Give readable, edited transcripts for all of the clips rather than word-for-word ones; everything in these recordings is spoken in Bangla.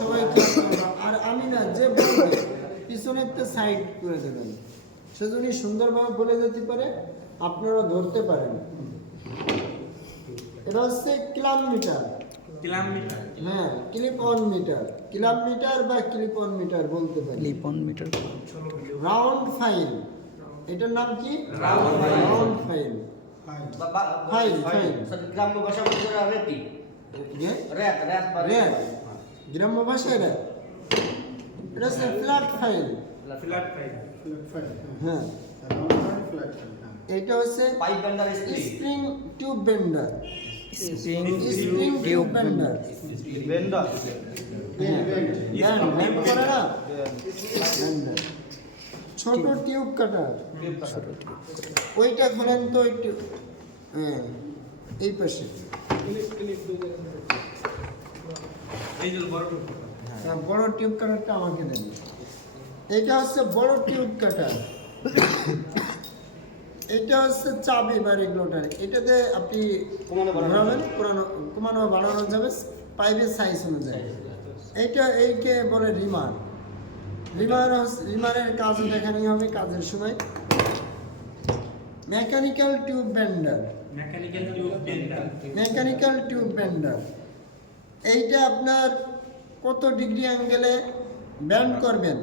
সবাই খেয়াল করবা। আর আমি না যে বলবে পিছনের সাইড করে দেবেন, সেজন্য সুন্দরভাবে বলে যেতে পারে, আপনারা ধরতে পারেন। এটা হচ্ছে কিলোমিটার। হ্যাঁ, ক্লিপ অন মিটার, কিলোমিটার বা ক্লিপ অন মিটার বলতে পারি। Clip on metre. Round file, এটার নাম কি? Round file. গ্রাম্য ভাষা বলতে রেটি রেট রেট রেট, গ্রাম্য ভাষায় রেট। এটা হচ্ছে ফ্ল্যাট ফাইল। হ্যাঁ, এটা হচ্ছে pipe bender spring tube bender. Spring spring tube bender. Bender band করে না, বেন্ডার। ছোট টিউব কাটার, ওইটা খোলেন তো একটু। হ্যাঁ, এই পাশে। হ্যাঁ, বড় টিউব কাটারটা আমাকে দেন। এটা হচ্ছে বড় টিউব কাটার। এটা হচ্ছে চাবি বা রেগুলেটর। এটাতে আপনি ঘোরাবেন, কমানো বাড়ানো যাবে পাইপের সাইজ অনুযায়ী। এইকে বলে রিমার। রিমারের কাজ দেখানি হবে কাজের সময়। Mechanical tube bender. Mechanical tube bender এইটা আপনার কত ডিগ্রি অ্যাঙ্গেলে ব্যান্ড করবেন,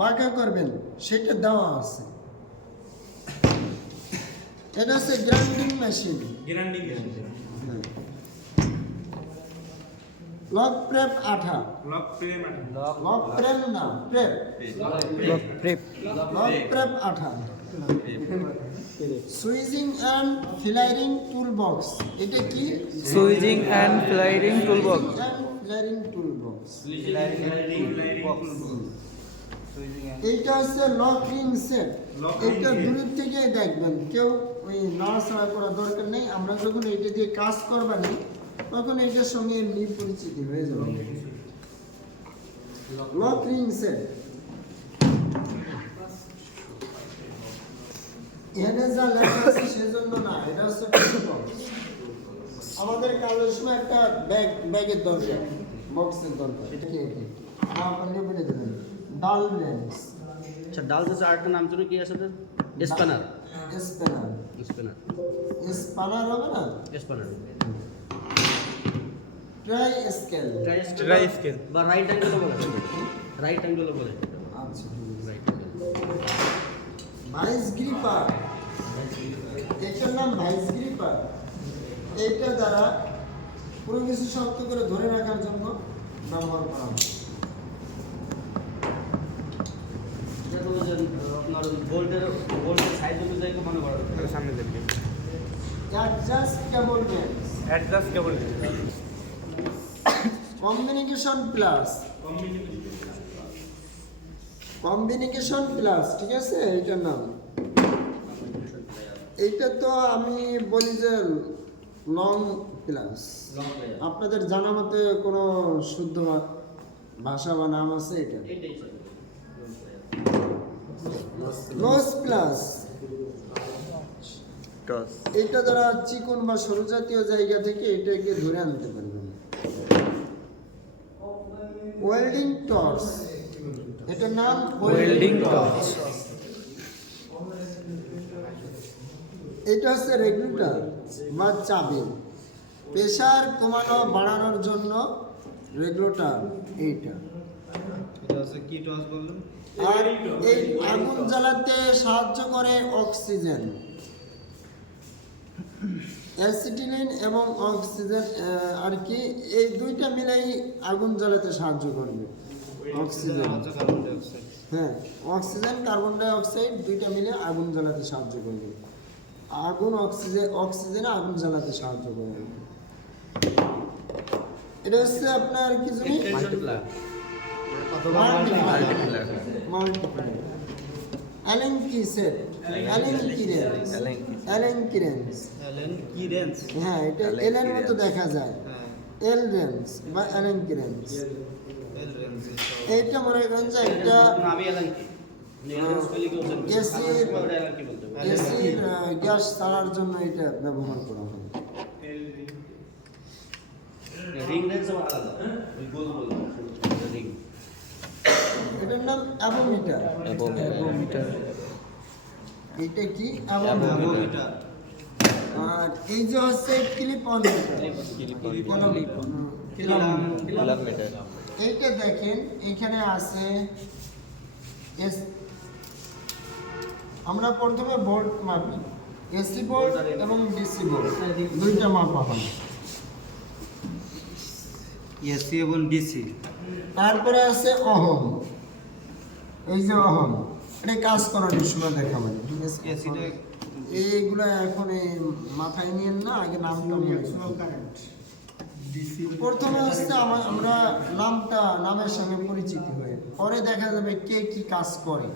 বাঁকা করবেন, সেটা দেওয়া আছে। এটা হচ্ছে গ্রাইন্ডিং মেশিন। লক প্রেপ আঠা। লক প্রেপ না, prep. Lock prep. Lock prep আঠা। Swaging and flaring tool box. এটা কি? Swaging and flaring tool box. Flaring tool box. এইটা হচ্ছে লক রিং সেট। এইটা দূর থেকে দেখবেন, কেউ ওই নাড়াচাড়া করা দরকার নেই। আমরা যখন এইটা দিয়ে কাজ করবানি তখন এইটার সঙ্গে এমনি পরিচিতি হয়ে যাবে। Lock ring set. এখানে যা লেখা আছে সেজন্য না, এটা হচ্ছে আমাদের কাজের সময় একটা ব্যাগের দরকার, বক্সের দরকার। এটা কি? আপনি বলে দেবেন ডাল রেঞ্জ। আচ্ছা ডাল দিছে আরেকটা নাম ছিল কি আছে? স্প্যানার। স্প্যানার। স্প্যানার স্প্যানার হবে না? Spanner try scale. Try scale বা রাইট অ্যাঙ্গেল বলে। রাইট অ্যাঙ্গেল বলে। আচ্ছা, রাইট ভাইস গ্রিপার। এটার নাম ভাইস গ্রিপার। এইটা দ্বারা পুরো কিছু শক্ত করে ধরে রাখার জন্য ব্যবহার করা হয়। আপনার বোল্টের সাইজ অনুযায়ী মনে করা সামনে দেখবে adjustable wrench. Combination pliers. Combination pliers, ঠিক আছে এইটার নাম। এইটা তো আমি বলি যে লং প্লাস। আপনাদের জানা মতে কোনো শুদ্ধ ভাষা বা নাম আছে? এটা লস প্লাস। এটা দ্বারা চিকন বা সরু জাতীয় জায়গা থেকে এটাকে ধরে আনতে পারবেন। Welding torch. এটার নাম ওয়েল্ডিং টর্চ। এটা হচ্ছে রেগুলেটর বা চাবি। প্রেসার কমানো বাড়ানোর জন্য রেগুলেটর এইটা। কি টস বললেন? আর এই আগুন জ্বালাতে সাহায্য করে অক্সিজেন। অ্যাসিটিলিন এবং অক্সিজেন আর কি, এই দুইটা মিলেই আগুন জ্বালাতে সাহায্য করবে। অক্সিজেন, হ্যাঁ, অক্সিজেন কার্বন ডাই অক্সাইড দুইটা মিলে আগুন জ্বালাতে সাহায্য করবে। অক্সিজেনে আগুন জ্বালাতে সাহায্য করবে। এটা হচ্ছে আপনার কি জানি মাল্টিপ্লায়ার। অ্যালেন কি সেট। অ্যালেন কি রেঞ্জ। হ্যাঁ, এটা এল এর মতো দেখা যায়। এল রেঞ্জ বা অ্যালেন কি রেঞ্জ। এইটা মনে করেন যে একটা এসির গ্যাস ছাড়ার জন্য এটা ব্যবহার করা হয়। রিং রেঞ্জ আলাদা, ওই গোল গোল অ্যাভোমিটার। অ্যাভোমিটার। এটা কি অ্যাভোমিটার। আর এই যে হচ্ছে ক্লিপ অন মিটার। এইটা দেখেন এখানে আছে আমরা প্রথমে ভোল্ট মাপি, এসি ভোল্ট এবং ডিসি ভোল্ট দুইটা মাপা হয়। এসি এবং ডিসি। তারপরে আছে অহম, এই যে অহম, এটা কাজ করানোর সময় দেখাবো, ঠিক আছে? এসিটা এইগুলো এখন এই মাথায় নিয়ে না, আগে নামটা নিয়ে প্রথমে হচ্ছে আমরা নামের সঙ্গে পরিচিত হয়ে পরে দেখা যাবে কে কি কাজ করে,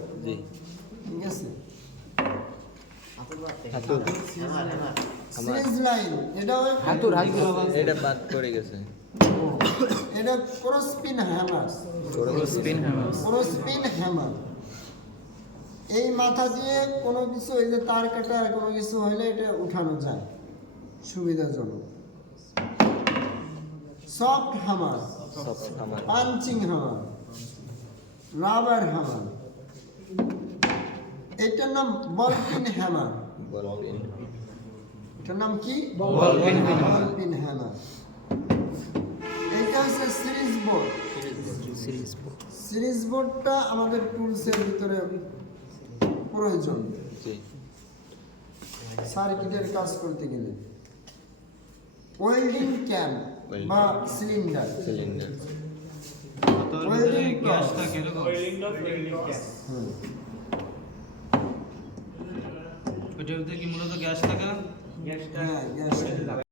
ঠিক আছে? সিরিজ লাইন, এটা এটা বাদ পড়ে গেছে। এটা ক্রসপিন হ্যামার। ক্রসপিন হ্যামার এই মাথা দিয়ে কোনো কিছু, এই যে তার কাটা কোনো কিছু হলে এটা উঠানো যায় সুবিধাজনক। Soft hammer, punching hammer, rubber hammer, এটার নাম বল পিন হ্যামার। এটার নাম কি? বল পিন হ্যামার। এটা হচ্ছে সিরিজ বোর্ড। সিরিজ বোর্ডটা আমাদের টুলসের ভিতরে প্রয়োজন সার্কিটের কাজ করতে গেলে। ওয়েল্ডিং ক্যান বা সিলিন্ডার, ওয়েল্ডিং গ্যাসটা কিরকম? ওইটার ভিতরে কি মূলত গ্যাস থাকে না? হ্যাঁ গ্যাস।